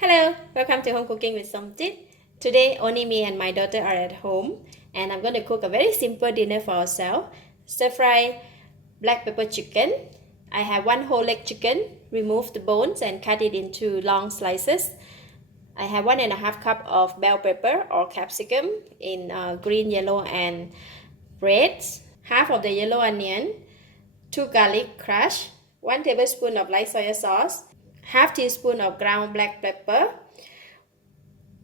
Hello, welcome to Home Cooking with Somjit. Today, only me and my daughter are at home, and I'm going to cook a very simple dinner for ourselves. Stir-fry black pepper chicken. I have one whole leg chicken. Remove the bones and cut it into long slices. I have 1.5 cup of bell pepper or capsicum in green, yellow, and red. Half of the yellow onion. 2 garlic crushed. 1 tablespoon of light soy sauce. Half teaspoon of ground black pepper,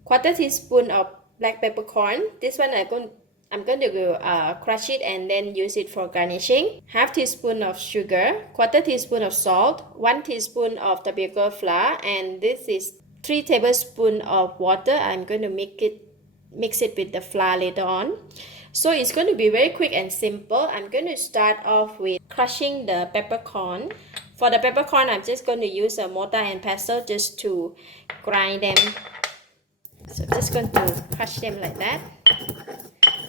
quarter teaspoon of black peppercorn. This one I'm going to crush it and then use it for garnishing. Half teaspoon of sugar, quarter teaspoon of salt, 1 teaspoon of tapioca flour, and this is 3 tablespoons of water. I'm going to mix it with the flour later on. So it's going to be very quick and simple. I'm going to start off with crushing the peppercorn. For the peppercorn, I'm just going to use a mortar and pestle just to grind them. So I'm just going to crush them like that.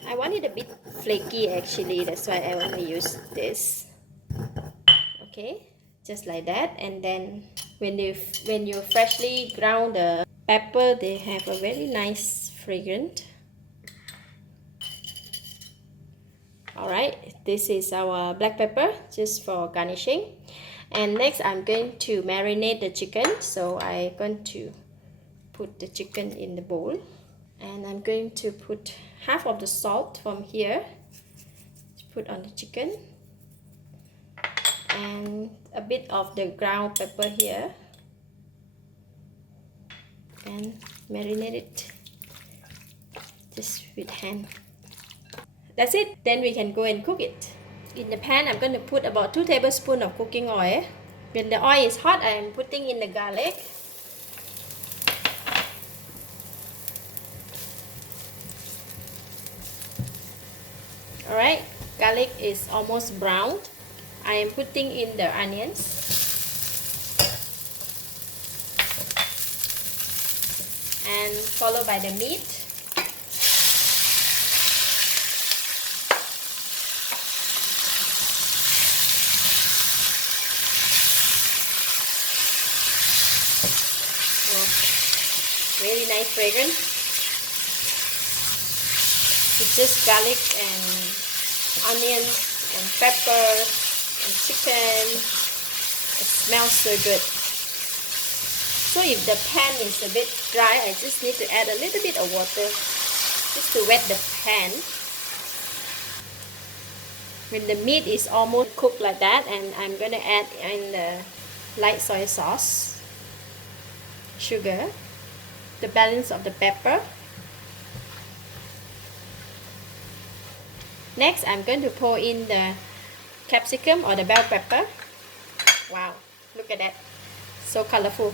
I want it a bit flaky actually, that's why I want to use this. Okay, just like that. And then when you freshly ground the pepper, they have a very nice fragrance. Alright, this is our black pepper just for garnishing. And next I'm going to marinate the chicken. So I'm going to put the chicken in the bowl. And I'm going to put half of the salt from here to put on the chicken. And a bit of the ground pepper here. And marinate it just with hand. That's it. Then we can go and cook it. In the pan, I'm going to put about 2 tablespoons of cooking oil. When the oil is hot, I'm putting in the garlic. Alright, garlic is almost browned. I am putting in the onions. And followed by the meat. Really nice fragrance. It's just garlic and onions and pepper and chicken. It smells so good. So if the pan is a bit dry, I just need to add a little bit of water just to wet the pan. When the meat is almost cooked like that, and I'm going to add in the light soy sauce, sugar, the balance of the pepper. Next, I'm going to pour in the capsicum or the bell pepper. Wow, look at that, so colorful.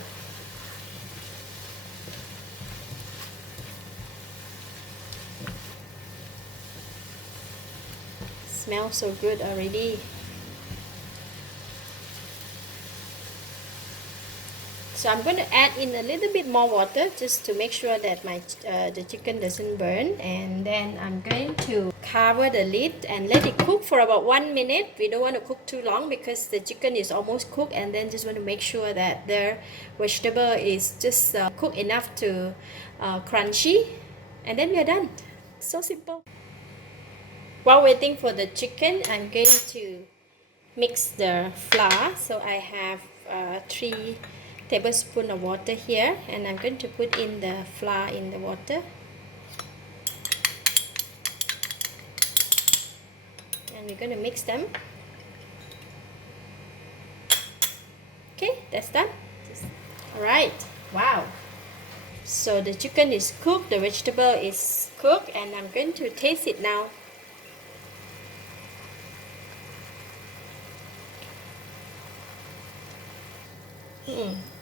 Smells so good already. So I'm going to add in a little bit more water just to make sure that the chicken doesn't burn. And then I'm going to cover the lid and let it cook for about 1 minute. We don't want to cook too long because the chicken is almost cooked, and then just want to make sure that the vegetable is just cooked enough to crunchy, and then we are done. So simple. While waiting for the chicken, I'm going to mix the flour. So I have 3 tablespoons of water here, and I'm going to put in the flour in the water. And we're going to mix them. Okay, that's done. Alright, wow. So the chicken is cooked, the vegetable is cooked, and I'm going to taste it now.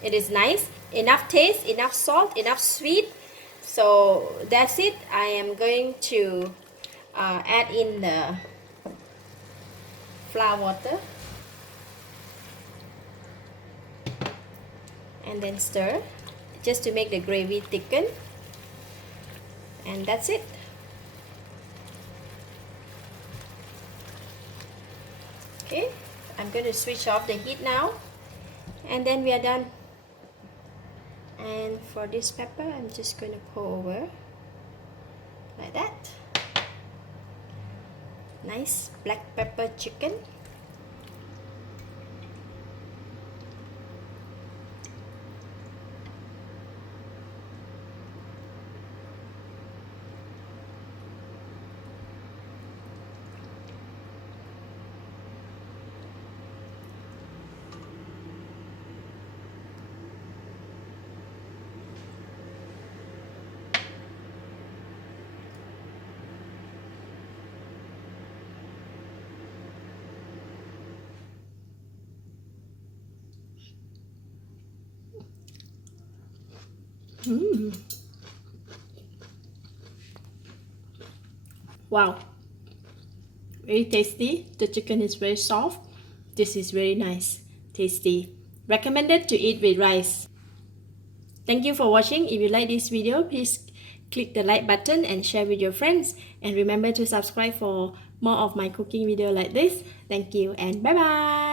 It is nice, enough taste, enough salt, enough sweet. So that's it. I am going to add in the flour water and then stir just to make the gravy thicken, and that's it. Okay, I'm going to switch off the heat now, and then we are done. And for this pepper, I'm just going to pour over like that. Nice black pepper chicken. Wow, very tasty. The chicken is very soft. This is very nice, tasty. Recommended to eat with rice. Thank you for watching. If you like this video, please click the like button and share with your friends. And remember to subscribe for more of my cooking video like this. Thank you and bye bye.